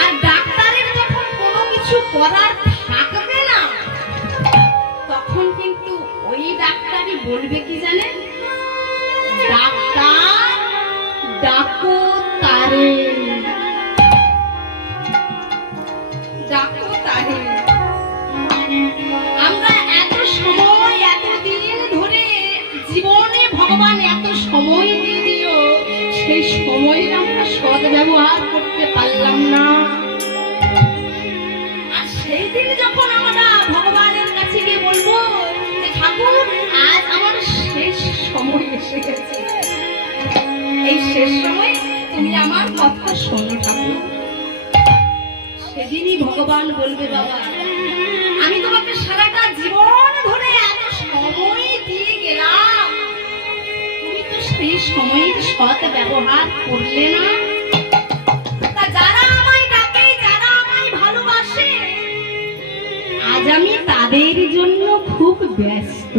আর ডাক্তারের যখন কোনো কিছু করার থাকবে না, তখন কিন্তু ওই ডাক্তারই বলবে কি জানেন, ডাক্তার ডাকো তারে, ডাকো তারে। আমরা এত সময় এতদিন ধরে জীবনে ভগবান এত সময় দিয়ে দিল, সেই সময়ের আমরা সৎ ব্যবহার করতে পারলাম না। আর সেই দিন যখন আমরা ভগবানের কাছে গিয়ে বলবো যে ঠাকুর আজ আমার শেষ সময় এসে গেছে, এই শেষ সময় তুমি আমার কথা শোনো ঠাকুর, সেদিনই ভগবান বলবে বাবা আমি তোমাকে সারাটা জীবন ধরে এত সময় দিয়ে গেলাম, তুমি তো সেই সময়ের সৎ ব্যবহার করলে না। তা যারা আমায় ডাকে, যারা আমায় ভালোবাসে, আজ আমি তাদের জন্য খুব ব্যস্ত।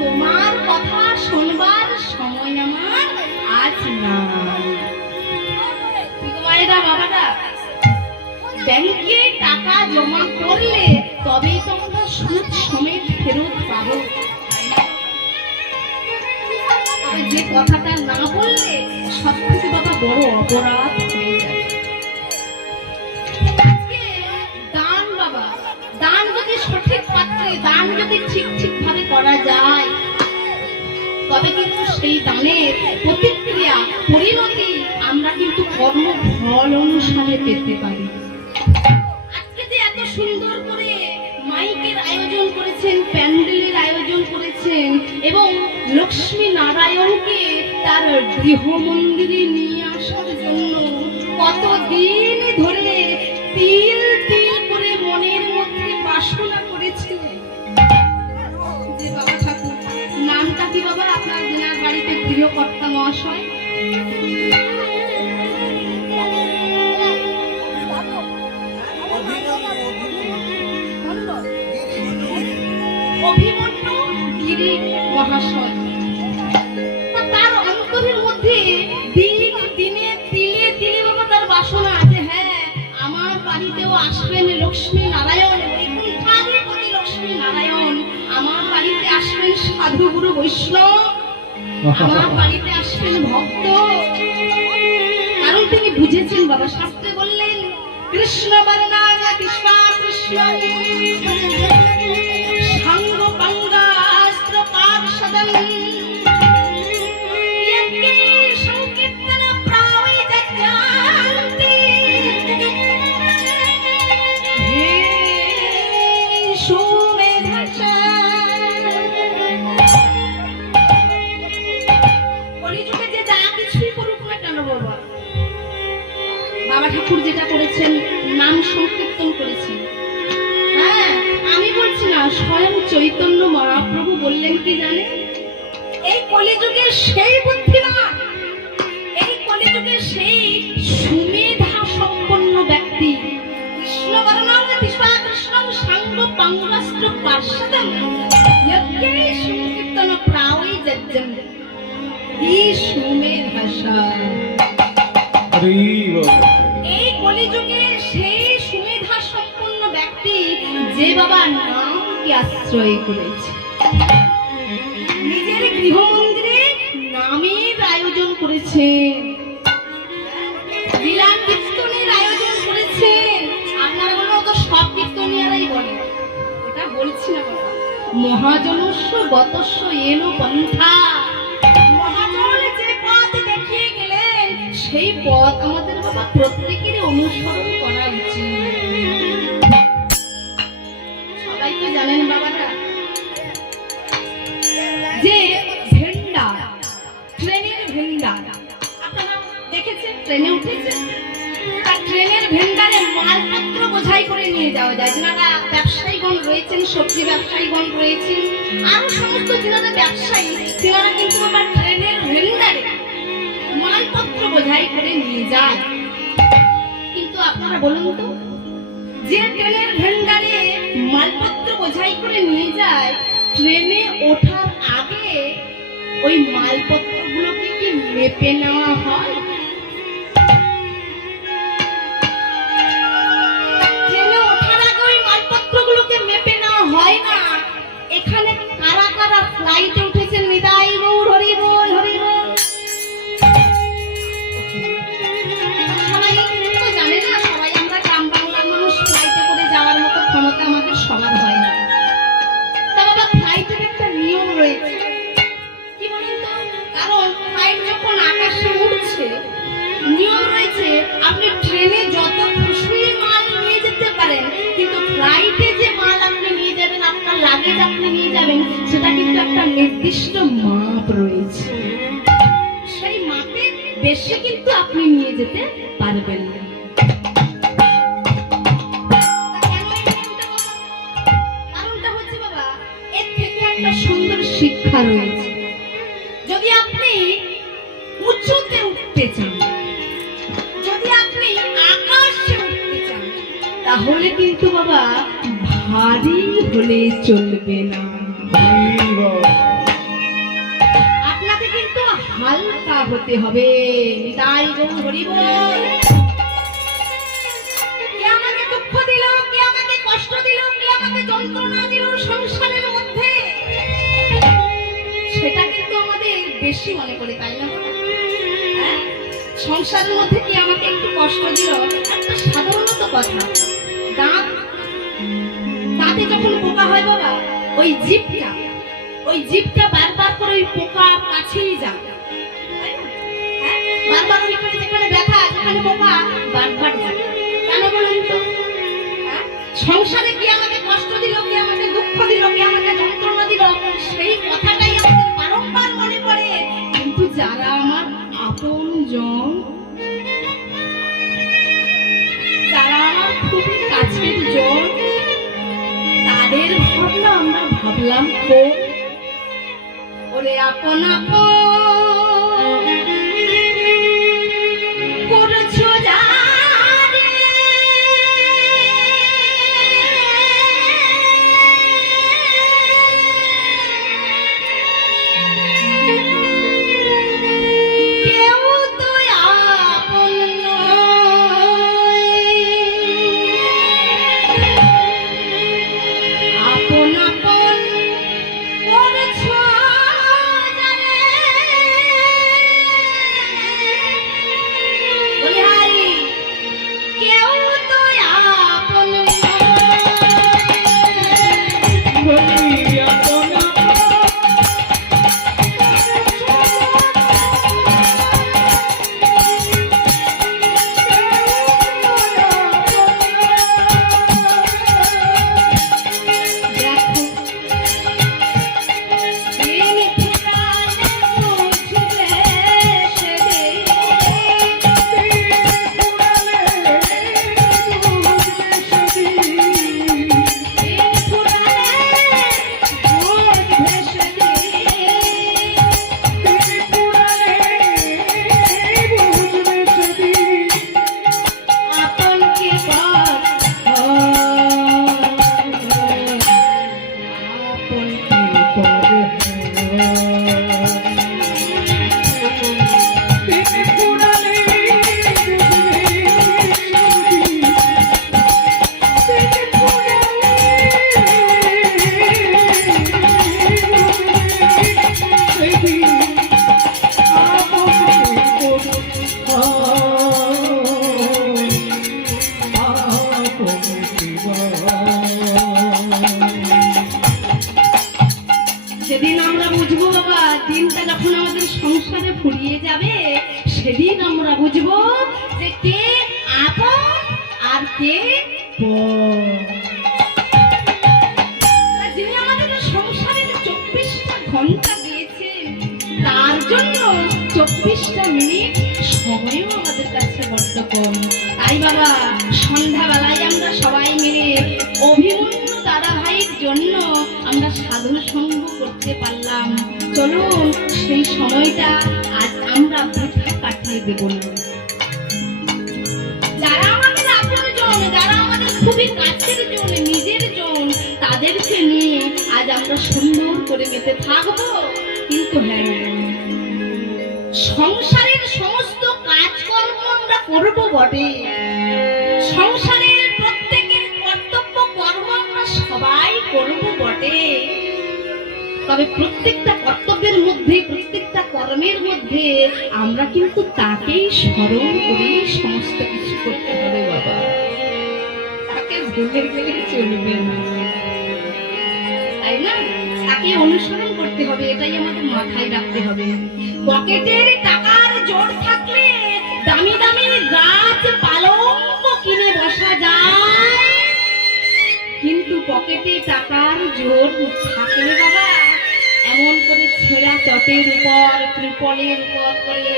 তোমার কথা শুনবার সময় আমার আজ না। মায়েরা বাবারা, ব্যাংকে টাকা জমা করলে তবেই তো আমরা সুদ সমেত ফেরত পাবো, যে কথাটা না বললে সব কিছু বাবা বড় অপরাধ হয়ে যায়। আজকে দান বাবা, দান যদি সঠিক পাত্রে, দান যদি ঠিক ঠিক ভাবে করা যায়, তবে কিন্তু সেই দানের প্রতিক্রিয়া, পরিণতি আমরা কিন্তু কর্মফল অনুসারে পেতে পারি। আজকে যে এত সুন্দর করে মাইকের আয়োজন করেছেন, প্যান্ডেলের আয়োজন করেছেন এবং লক্ষ্মী নারায়ণকে তার গৃহ মন্দিরে নিয়ে আসার জন্য কতদিন ধরে তিল তিল করে মনের মধ্যে বাসনা করেছিলেন যে বাবা ঠাকুর, নামটা কি বাবা আপনার জেনার বাড়িতে প্রিয় কর্তা মহাশয়? অভিমন্যু গিরি মহাশয়। তার অন্তরের মধ্যে দিন দিনে তিলে তিলে বাবা তার বাসনা আছে, হ্যাঁ আমার বাড়িতেও আসবেন লক্ষ্মী নারায়ণ, বৈকুণ্ঠাধিপতি লক্ষ্মী নারায়ণ, আমার বাড়িতে আসবেন সাধু গুরু বৈষ্ণব, আমার বাড়িতে আসবেন ভক্ত। কারণ তিনি বুঝেছেন বাবা, শাস্ত্রে বললেন কৃষ্ণ বরদান কৃষ্ণ কৃষ্ণ সাঙ্গ পাঙ্গাস্ত্র পার্ষদম ইয়কে সংকীর্তন প্রায় জান্তি হে সুমেধাসা। কলিযুগে যে যা কিছুই করুক না কেন বাবা, বাবা ঠাকুর যেটা করেছেন নাম সংকীর্তন করেছেন, হ্যাঁ আমি বলছি না, স্বয়ং চৈতন্য মহাপ্রভু বললেন কি জানেন, এই কলিযুগের সেই বুদ্ধিমান, এই যুগে সেই সুমেধা সম্পন্ন ব্যক্তি কৃষ্ণ বর্ণাম কৃষ্ণ সাঙ্গ পাঙ্গাস্ত্র পার্শ্বদম যজ্ঞে সংকীর্তন প্রায় যজ্ঞম এই সুমেধাসা। এই কলিযুগে সেই সুমেধা সম্পন্ন ব্যক্তি যে বাবা নামকে আশ্রয় করেছে, নিজের গৃহ মন্দিরে নামের আয়োজন করেছেন, লীলা কীর্তনের আয়োজন করেছেন। আপনারা বলো তো সব কীর্তনিয়ারাই বলে, এটা বলছি না বাবা। মহাজনস্য গতস্য এনো পন্থা, মহাজন যে পথ দেখিয়ে গেলেন সেই পথ আমাদের বাবা প্রত্যেকেরই অনুসরণ করা উচিত। সবাই তো জানেন বাবারা যে ভেন্ডার, ট্রেনের ভেন্ডার আপনারা দেখেছেন, ট্রেনে উঠেছেন, আর ট্রেনের ভেন্ডারে মালপত্র বোঝাই করে নিয়ে যাওয়া যায়। যারা ব্যবসায়ীগণ রয়েছেন, সবজি ব্যবসায়ীগণ রয়েছেন, আরো সমস্ত যারা ব্যবসায়ী, তারা কিন্তু আবার ট্রেনের ভেন্ডারে মালপত্র বোঝাই করে নিয়ে যায়। কিন্তু আপনারা বলুন তো, যে ট্রেনের ভেন্ডারে মালপত্র বোঝাই করে নিয়ে যায়, ট্রেনে ওঠার আগে ওই মালপত্রগুলোকে কি মেপে নেওয়া হয়? নির্দিষ্ট মাপ রয়েছে, সেই মাপের বেশি কিন্তু আপনি নিয়ে যেতে পারবেন না। কারণটা হচ্ছে বাবা, এর থেকে একটা সুন্দর শিক্ষা রয়েছে। যদি আপনি উঁচুতে উঠতে চান, যদি আপনি আকাশে উঠতে চান, তাহলে কিন্তু বাবা ভারী হলে চলবে না, আপনাকে কিন্তু হালকা হতে হবে। তাই গৌর হরি বল। কে আমাকে দুঃখ দিল, কে আমাকে কষ্ট দিল, কে আমাকে যন্ত্রণা দিল সংসারের মধ্যে, সেটা কিন্তু আমাদের বেশি মনে করে, তাই না? সংসারের মধ্যে কি আমাকে একটু কষ্ট দিল, একটা সাধারণত কথা, দাঁতে যখন পোকা হয় বাবা, ওই জিভটা বারবার করে ওই পোকার কাছেই যায়, বারবার ওইখানে যেখানে ব্যথা, যেখানে পোকা, বারবার যায়। কেন বলুন তো? সংসারে কি আমাকে কষ্ট দিল, কি আমাকে দুঃখ দিল, কি আমাকে যন্ত্রণা দিল, সেই কথাটাই আমাদের বারংবার মনে পড়ে। কিন্তু যারা আমার আপন জন, যারা আমার খুবই কাছের জন, তাদের ভাবনা আমরা ভাবলাম কোন, ওরে আপন আপন করছো জানে, কেউ তো আপন নয়, আপন আপন করছো জানে। বলি হারি, কেউ তো আপন সেদিন আমরা বুঝবো বাবা, দিনটা যখন আমাদের সংসারে ফুরিয়ে যাবে, সেদিন আমরা বুঝবো যে কে আপন আর কে পর। যিনি আমাদের সংসারের 24টা ঘন্টা দিয়েছেন, তার জন্য 24টা মিনিট সময়ও আমাদের কাছে বড্ড কম। তাই বাবা, সন্ধ্যাবেলায় আমরা সবাই মিলে অভিমন্যু দাদা ভাইয়ের জন্য আমরা সাধু সঙ্গ করতে পারলাম। চলুন সেই সময়টা আজ আমরা বৃথা কাটিয়ে দেব না। যারা আমাদের আপনজন, যারা আমাদের খুবই কাছের জন, নিজের জন, তাদেরকে নিয়ে আজ আমরা সুন্দর করে মেতে থাকবো। কিন্তু হ্যাঁ, সংসারের সমস্ত কাজকর্ম আমরা করবো বটে, সংসারের প্রত্যেকের কর্তব্য কর্ম আমরা সবাই করবো বটে, তবে প্রত্যেকটা কর্তব্যের মধ্যে, প্রত্যেকটা কর্মের মধ্যে আমরা কিন্তু তাকেই স্মরণ করে সমস্ত কিছু করতে হবে বাবা। তাকে ভুলে গেলে চলবে না, তাই না? তাকে অনুসরণ করতে হবে, এটাই আমাদের মাথায় রাখতে হবে। পকেটের টাকার জোর থাকলে দামি দামি গাছ পালঙ্ক কিনে বসা যায়, কিন্তু পকেটে টাকার জোর থাকলে বাবা এমন করে ছেঁড়া চটের উপর ত্রিপলের উপর করে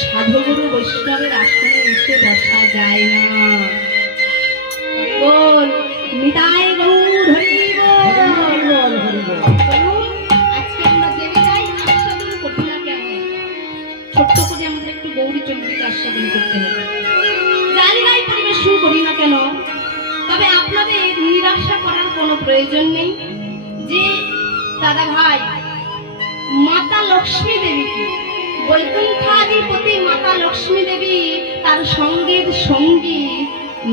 সাধুগুরু বৈষ্ণবের আসনে এসে বসা যায় না। বল নিতাই গৌর হরি বল। আজকে আমরা জেনে যাই আস্বাদন করবো না কেমন, ছোট্ট করে আমাদের একটু গৌরী চন্দ্রিকা আস্বাদন করতে হবে। জানি নাই পরিবেশন করি না কেন, তবে আপনাদের নিরাশা করার কোনো প্রয়োজন নেই। যে দাদা ভাই মাতা লক্ষ্মী দেবীকে, বৈকুণ্ঠাধিপতি মাতা লক্ষ্মী দেবী তার সঙ্গের সঙ্গী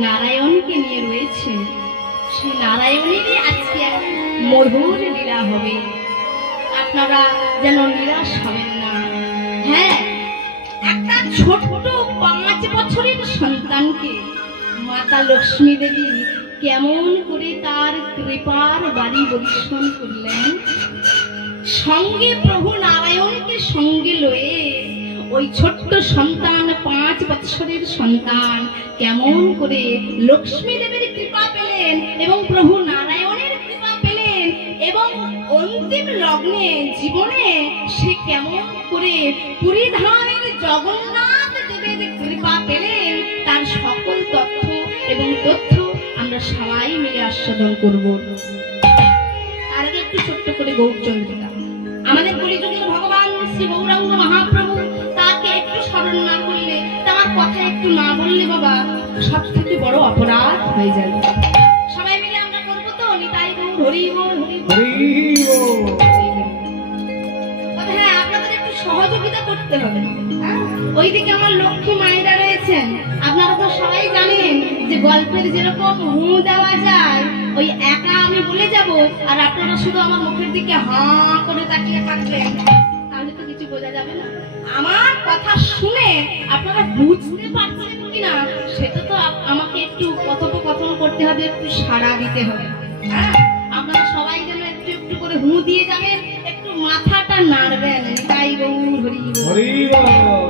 নারায়ণকে নিয়ে রয়েছে, সেই নারায়ণেরই আজকে এক মধুর লীলা হবে। আপনারা যেন নিরাশ হবেন না। হ্যাঁ, একটা ছোট্ট 5 বছরের সন্তানকে মাতা লক্ষ্মী দেবী কেমন করে তার কৃপার বাড়ি বর্ষণ করলেন। সঙ্গে প্রভু নারায়ণকে সঙ্গে লয়ে ওই ছোট্ট সন্তান 5 বছরের সন্তান কেমন করে লক্ষ্মী দেবীর কৃপা পেলেন এবং প্রভু নারায়ণের কৃপা পেলেন, এবং অন্তিম লগ্নে জীবনে সে কেমন করে পুরী ধামের জগন্নাথ দেবের কৃপা পেলেন, তার সকল তথ্য এবং তথ্য আমরা সবাই মিলে আস্বাদন করব। তার আগে একটু ছোট্ট করে গৌরচন্দ্রিকা, আমাদের কলিযুগের ভগবান শ্রী গৌরাঙ্গ মহাপ্রভু, তাকে একটু স্মরণ না করলে, তার কথা একটু না বললে বাবা সব থেকে বড় অপরাধ হয়ে যাবে। সবাই মিলে আমরা করবো তো নিতাই গৌর হরি বল হরি বল। তবে হ্যাঁ, আপনাদের একটু সহযোগিতা করতে হবে। ওইদিকে আমার লক্ষ্মী মায়েরা রয়েছেন, আপনারা তো সবাই জানেন যে গল্পের যেরকম হু দেওয়া যায়, ওই একা আমি বলে যাব আর আপনারা শুধু আমার মুখের দিকে হাঁ করে তাকিয়ে থাকবেন, তাহলে তো কিছু বোঝা যাবে না। আমার কথা শুনে আপনারা বুঝতে পারছেন কিনা সেটা তো আমাকে একটু কথোপকথন করতে হবে, একটু সাড়া দিতে হবে। হ্যাঁ, আপনারা সবাই যেন একটু একটু করে হু দিয়ে যাবেন, একটু মাথাটা নাড়বেন। তাই গৌর হরি হরি বল।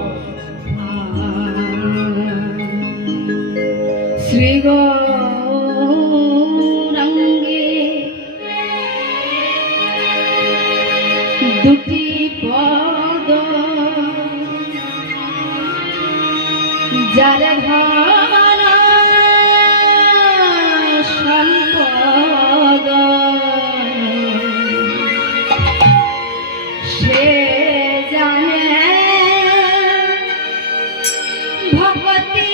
শ্রী গৌরাঙ্গে দুটি পদ যার ভাবনা সম্পদ, সে জানে ভগবতী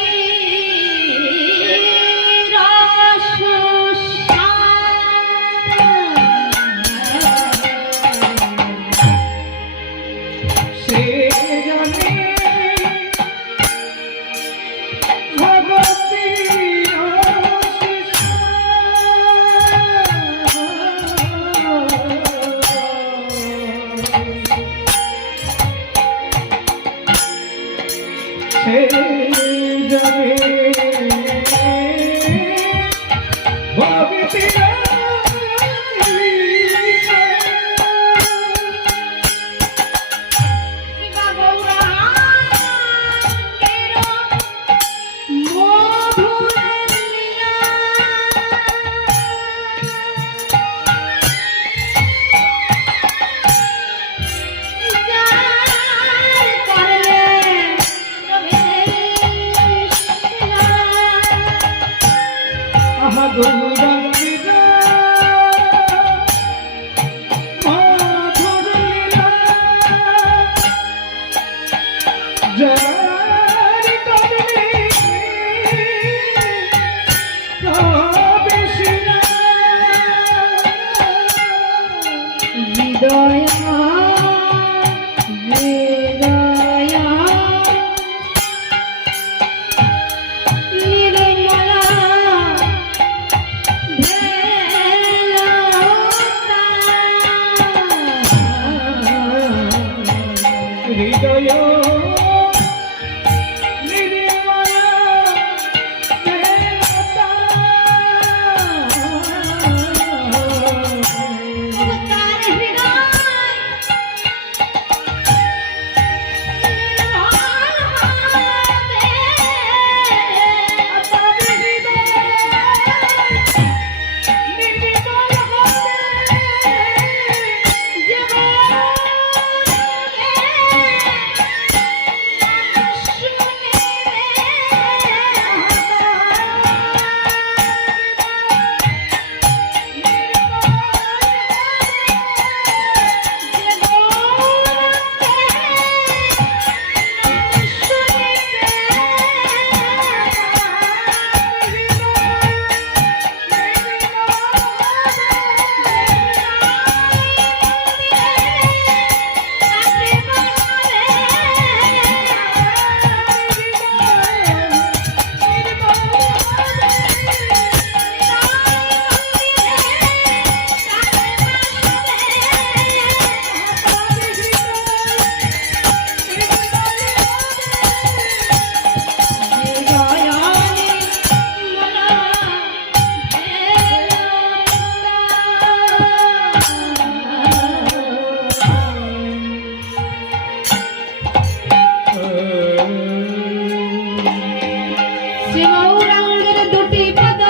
শ্রী গৌরাঙ্গের দুটি পদ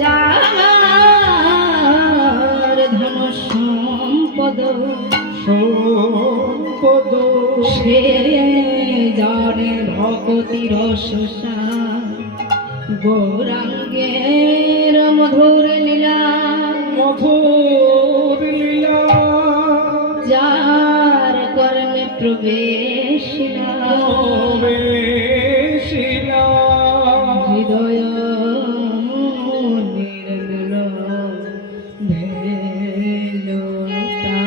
যার ধন সম্পদ সম্পদ সে জানে ভগতি রস গৌরাঙ্গের মধুর লীলা মধুর লীলা যার কর্মে প্রবেশিলা হৃদয় নির্মল ভেলতা।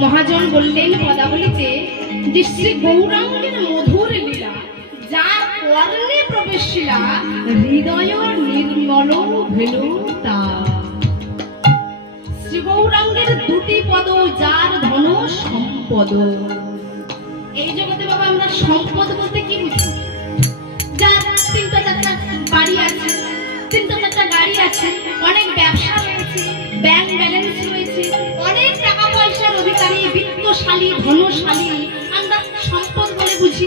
মহাজন বললেন পদাবলিতে যে শ্রী গৌরাঙ্গের মধুর লীলা যার কর্ণে প্রবেশিলা হৃদয় নির্মল ভেলতা। শ্রী গৌরাঙ্গের দুটি পদ যার ধন সম্পদ। এই জগতে বাবা আমরা সম্পদ বলতে কি বুঝি? যার তিনটা চারটা বাড়ি আছে, তিনটা চারটা গাড়ি আছে, অনেক ব্যবসা রয়েছে, ব্যাংক ব্যালেন্স রয়েছে, অনেক টাকা পয়সার অধিকারী, বিত্তশালী, ধনশালী আমরা সম্পদ বলে বুঝি।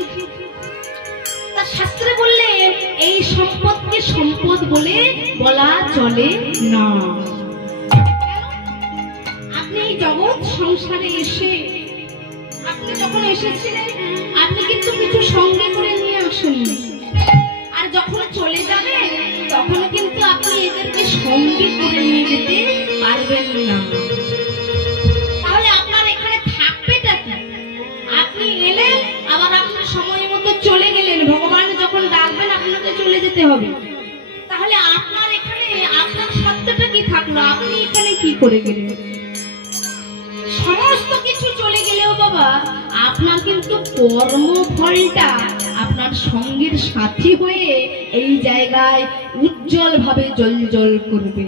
তা শাস্ত্রে বললে এই সম্পদকে সম্পদ বলে বলা চলে না। আপনি এই জগৎ সংসারে এসে আপনি যখন এসেছিলেন আপনি কিন্তু কিছু সঙ্গে করে নিয়ে আসেননি, আর যখন চলে যাবে তখন কিন্তু আপনি এদেরকে সঙ্গে করে নিয়ে যেতে পারবেন না। তাহলে আপনার এখানে থাকবেটা কি? আপনি এলেন আবার আপনার সময় মতো চলে গেলেন, ভগবান যখন ডাকবেন আপনাকে চলে যেতে হবে। তাহলে আপনার এখানে আপনার সত্যটা কি থাকলো? আপনি এখানে কি করে গেলেন? সমস্ত কিছু চলে গেলেও বাবা আপনার কিন্তু কর্মফলটা আপনার সঙ্গীর সাথী হয়ে এই জায়গায় উজ্জ্বল ভাবে জ্বলজ্বল করবে।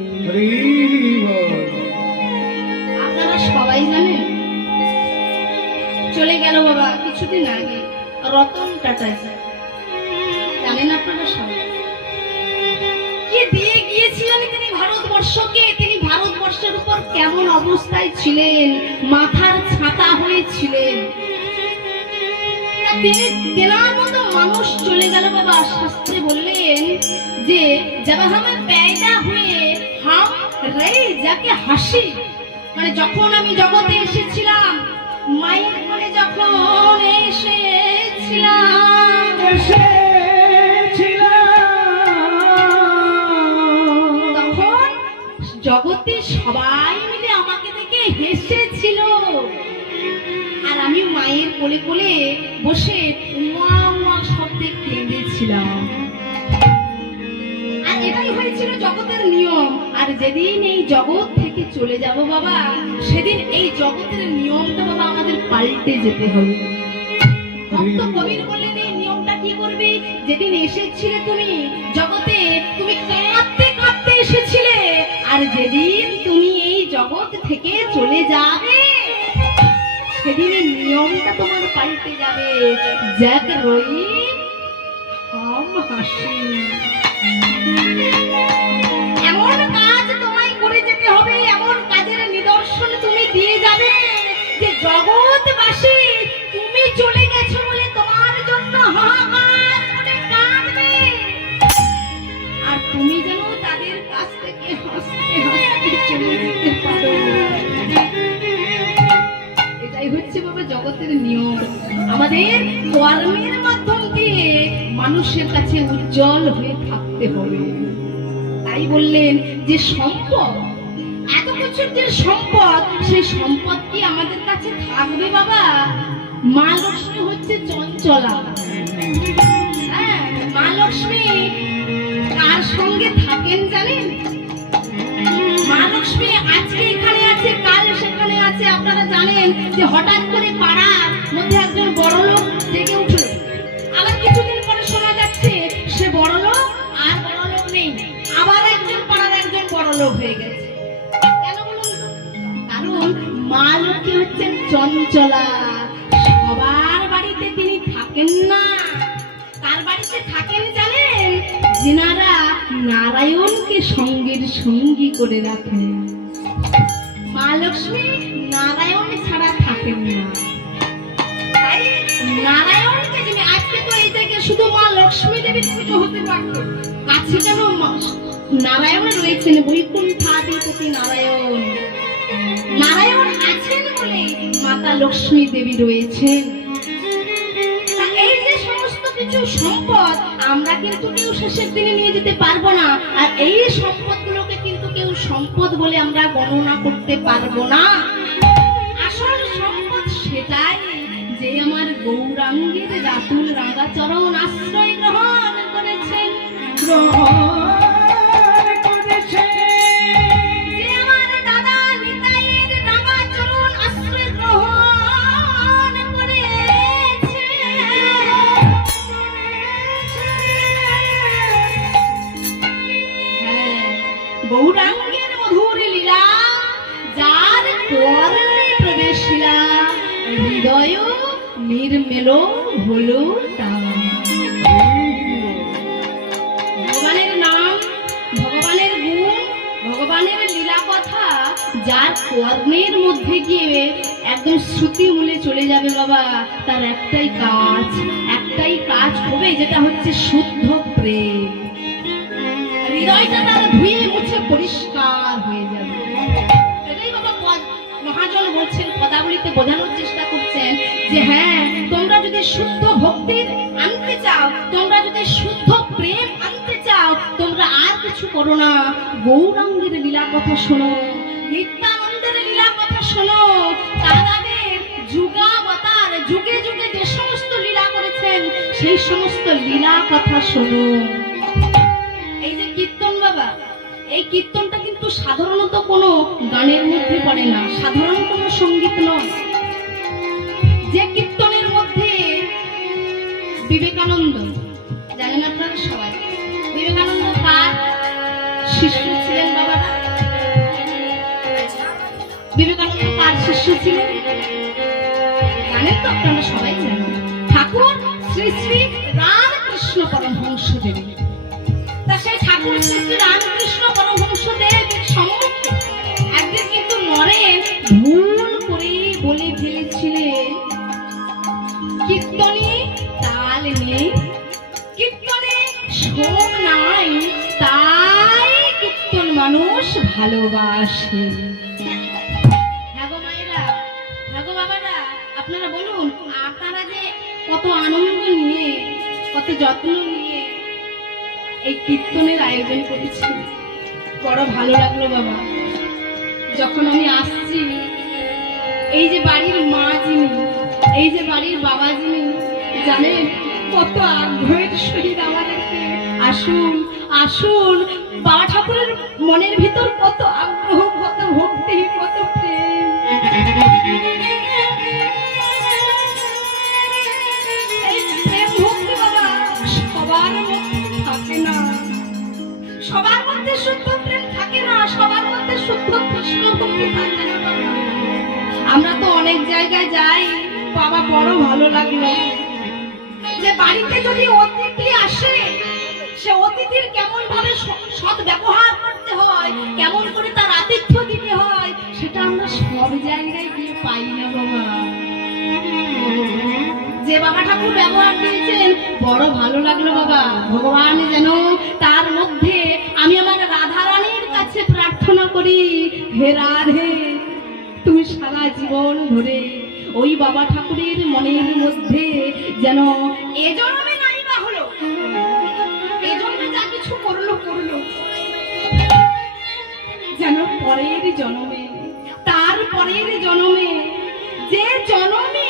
আপনারা সবাই জানেন চলে গেল বাবা কিছুদিন আগে রতন টাটা, জানেন আপনারা সবাই কি দিয়ে গিয়েছিলেন তিনি ভারতবর্ষকে। তিনি ভারতবর্ষের উপর কেমন অবস্থায় ছিলেন, মাথার ছাতা হয়েছিলেন। তিনি তেনার মতো মানুষ চলে গেল বাবা। শাস্ত্রে বললেন যে জব হামে पैदा हुए हम रहे जाके হাসি, মানে যখন আমি জগতে এসেছিলাম, মায়ের কোলে যখন এসেছিলাম, তখন জগতে সবাই মিলে আমাকে দেখে হেসেছিল, আর আমি মায়ের কোলে কোলে বসে উয়া উয়া শব্দে কেঁদেছিলাম। আর এটাই হয়েছিল জগতের নিয়ম। আর যেদিন এই জগৎ থেকে চলে যাব বাবা, সেদিন এই জগতের নিয়মটা বাবা আমাদের পাল্টে যেতে হবে। ভক্ত কবির বললেন এই নিয়মটা কি করবে? যেদিন এসেছিলে তুমি জগতে, তুমি কাঁদতে কাঁদতে এসেছিলে, আর যেদিন তুমি এই জগৎ থেকে চলে যাবে সেদিন নিয়মটা তোমার পাল্টে যাবে। জ্যাক রই হাম হাসি। এমন কাজ তোমায় করে যেতে হবে, এমন কাজের নিদর্শন তুমি দিয়ে যাবে যে জগৎবাসী তুমি চলে গেছো বলে তোমার জন্য হাহাকার করে কাঁদবে, আর তুমি যেন তাদের কাছ থেকে হাসতে হাসতে চলে যেতে পারো। এটাই হচ্ছে বাবা জগতের নিয়ম। আমাদের কর্মের মাধ্যম দিয়ে মানুষের কাছে উজ্জ্বল হয়ে থাকতে হবে। তাই বললেন যে সম্পদ, এত কিছুর যে সম্পদ, সেই সম্পদ কি আমাদের কাছে থাকবে বাবা? মা লক্ষ্মী হচ্ছে চঞ্চলা। হ্যাঁ, মা লক্ষ্মী কার সঙ্গে থাকেন জানেন? মা লক্ষ্মী আজকে এখানে আছে, কাল সেখানে আছে। আপনারা জানেন যে হঠাৎ করে পাড়ার মধ্যে একজন বড় লোক জেগে উঠল, আবার কিছুদিন পরে শোনা যাচ্ছে সে বড় লোক আর বড় লোক নেই, আবার একজন পাড়ার একজন বড় লোক হয়ে গেছে। কেন বলুন তো? কারণ মা লক্ষ্মী হচ্ছেন চঞ্চলা, সবার বাড়িতে তিনি থাকেন না। কার বাড়িতে থাকেন জানেন? যিনারা নারায়ণকে সঙ্গের সঙ্গী করে রাখেন। মা লক্ষ্মী নারায়ণ ছাড়া থাকেন না। তাই শুধু মা লক্ষ্মী দেবীর পুজো হতে পারত, কাছে যেন নারায়ণ রয়েছেন, বৈকুণ্ঠাধিপতি নারায়ণ। নারায়ণ আছেন বলে মাতা লক্ষ্মী দেবী রয়েছেন। এই যে সমস্ত কিছু সম্পদ আমরা কিন্তু কেউ শেষের দিনে নিয়ে যেতে পারবো না, আর এই সম্পদগুলোকে কিন্তু কেউ সম্পদ বলে আমরা গণনা করতে পারবো না। আসল সম্পদ সেটাই যে আমার গৌরাঙ্গের রাতুল রাঙা চরণ আশ্রয় গ্রহণ করেছেন, যে আমার দাদা নিতাইয়ের রাঙা চরণ আশ্রয় গ্রহণ করেছে। গৌরাঙ্গের মধুর লীলা যার কর্ণে প্রবেশিলা, হৃদয় নির্মেল হলো তার। ভগবানের নাম, ভগবানের গুণ, ভগবানের লীলা কথা যার কর্ণের মধ্যে গিয়ে একদম শ্রুতি মূলে চলে যাবে বাবা, তার একটাই কাজ হবে, যেটা হচ্ছে শুদ্ধ প্রেম। হৃদয়টা তার ধুয়ে মুছে পরিষ্কার হয়ে যাবে। এটাই বাবা মহাজন বলছেন, পদাবলিতে বোঝানোর চেষ্টা করছেন যে হ্যাঁ, তোমরা যদি শুদ্ধ ভক্তির আনতে চাও, তোমরা যদি শুদ্ধ প্রেম আনতে চাও, তোমরা আর কিছু করো না, গৌরাঙ্গের লীলা কথা শোনো, নিত্যানন্দের লীলা কথা শোনো, তাদের যুগাবতার যুগে যুগে যে সমস্ত লীলা করেছেন সেই সমস্ত লীলা কথা শোনো। এই যে কীর্তন বাবা, এই কীর্তনটা কিন্তু সাধারণত কোনো গানের মধ্যে পড়ে না, সাধারণ কোনো সঙ্গীত নয়। যে কীর্তনের মধ্যে বিবেকানন্দ, জানেন আপনারা সবাই, বিবেকানন্দ কার শিষ্য ছিলেন বাবারা? বিবেকানন্দ কার শিষ্য ছিলেন জানেন তো? আপনারা সবাই জানেন, ঠাকুর শ্রী শ্রী রামকৃষ্ণ পরমহংসদেব। তা সেই ঠাকুর শ্রী শ্রী রামকৃষ্ণ পরমহংসদেবের সম্মুখে একদিন কিন্তু নরেন ভুল করে বলে ফেলেছিলেন, কীর্তনে তাল নেই, কীর্তনে শোভ নাই, তাই কীর্তন মানুষ ভালোবাসে। হ্যাঁ গো মায়েরা, হ্যাঁ গো বাবারা, আপনারা বলুন, আপনারা যে কত আনন্দ নিয়ে, কত যত্ন নিয়ে এই কীর্তনের আয়োজন করেছি, বড় ভালো লাগলো বাবা। যখন আমি আসছি, এই যে বাড়ির মা যিনি, এই যে বাড়ির বাবা যিনি, জানেন কত আগ্রহের সহিত আমাদেরকে আসুন আসুন, বাবা ঠাকুরের মনের ভিতর কত আগ্রহ, কত ভক্তি, কত প্রেম। এই প্রেম ভক্তি বাবা সবার মধ্যে থাকে না, সবার মধ্যে শুদ্ধ প্রেম থাকে না, সবার মধ্যে শুদ্ধ কৃষ্ণ ভক্তি থাকে না বাবা। আমরা তো অনেক জায়গায় যাই বাবা, বড় ভালো লাগলো যে বাড়িতে যদি অতিথি আসে, সে অতিথির কেমন ভাবে সৎ ব্যবহার করতে হয়, কেমন করে তার আতিথ্য দিতে হয়, সেটা আমরা সব জায়গায় গিয়ে পাই না বাবা। যে বাবা ঠাকুর ব্যবহার দিয়েছেন বড় ভালো লাগলো বাবা। ভগবান যেন তার মধ্যে, আমি আমার রাধা রানীর কাছে প্রার্থনা করি, হে রাধে, তুমি সারা জীবন ধরে ওই বাবা ঠাকুরের মনের মধ্যে যেন এ জন্মে নাই বা হলো, এ জন্মে যা কিছু করলো যেন পরের জন্মে, তার পরের জন্মে, যে জন্মে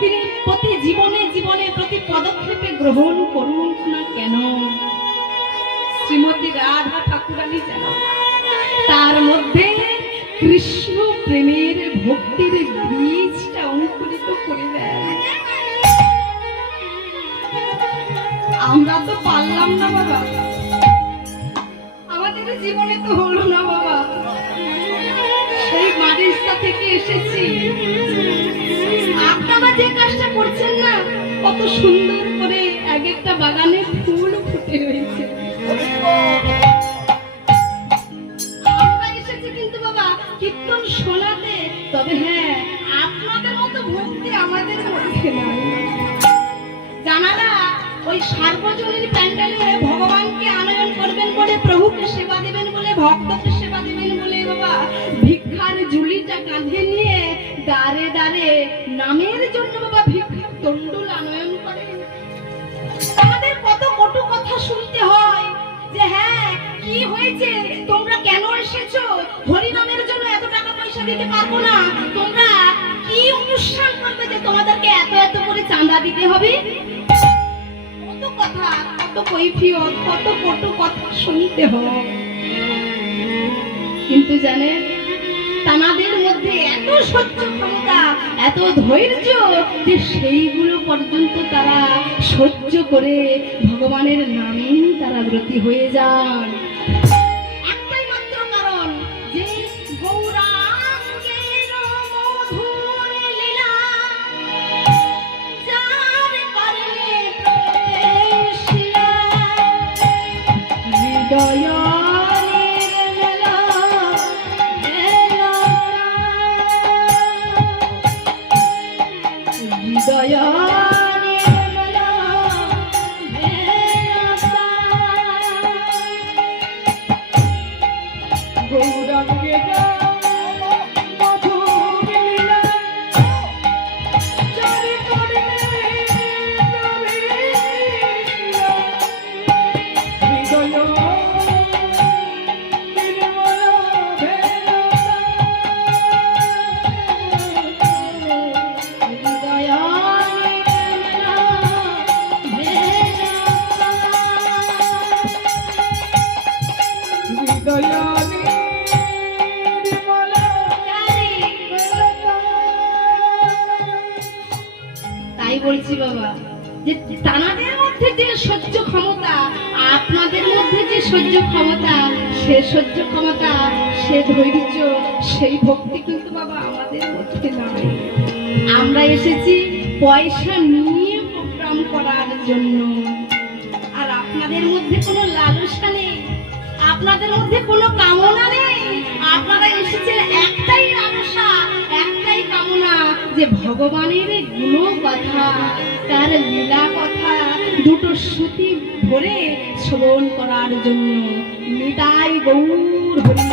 তিনি প্রতি জীবনে জীবনে প্রতি পদক্ষেপে গ্রহণ করুন না কেন, শ্রীমতী রাধা ঠাকুরানী যেন তার মধ্যে কৃষ্ণ প্রেমের ভক্তির বীজটা অঙ্কুরিত করে দেয়। আমরা তো পারলাম না বাবা, আমাদের জীবনে তো হলো না বাবা। সেই মাদ্রাসা থেকে এসেছি, আপনারা যে কাজটা করছেন না, কত সুন্দর করে এক একটা বাগানে ফুল ফুটে রয়েছে। আমরা এসেছি কিন্তু বাবা কীর্তন শোনাতে, তবে হ্যাঁ আপনাদের মতো ভক্তি আমাদের মধ্যে নাই। জানালা ওই ওই সার্বজনীন প্যান্ডেলে ভগবানকে আনয়ন করবেন বলে, প্রভুকে সেবা দেবেন বলে, ভক্তকে সেবা দেবেন বলে বাবা ভিক্ষার ঝুলিটা কাঁধে নিয়ে দাঁড়ে দাঁড়ে নামের জন্য বাবা ভিক্ষার তন্ডুল আনয়ন করেন। আমাদের কত কটু কথা শুনতে হয় যে হ্যাঁ কি হয়েছে, তোমরা কেন এসেছো, হরিনামের জন্য এত টাকা পয়সা দিতে পারবো না, তোমরা কি অনুষ্ঠান করবে যে তোমাদেরকে এত এত করে চাঁদা দিতে হবে। কত কথা, কত কৈফিয়ত, কত কটু কথা শুনতে হয়। কিন্তু জানেন তাদের মধ্যে এত সহ্য ক্ষমতা, এত ধৈর্য যে সেইগুলো পর্যন্ত তারা সহ্য করে ভগবানের নামেই তারা ব্রতী হয়ে যান। একটাই মাত্র কারণ যে গৌরাঙ্গের মধুর লীলা, যার কারণে প্রবেশিলা হৃদয় বলছি বাবা যে তানাদের মধ্যে যে সহ্য ক্ষমতা, আপনাদের মধ্যে যে সহ্য ক্ষমতা, সে সহ্য ক্ষমতা, সে ধৈর্য, সেই ভক্তি কিন্তু বাবা আমাদের মধ্যে নাই। আমরা এসেছি পয়সা নিয়ে প্রোগ্রাম করার জন্য, আর আপনাদের মধ্যে কোনো লালসা নেই, আপনাদের মধ্যে কোনো কামনা নেই। আপনারা এসেছেন একটাই লালসা, একটাই কামনা যে ভগবানের গুণ কথা, তার লীলা কথা দুটো শ্রুতি ভরে শ্রবণ করার জন্য। নিতাই গৌর হরি।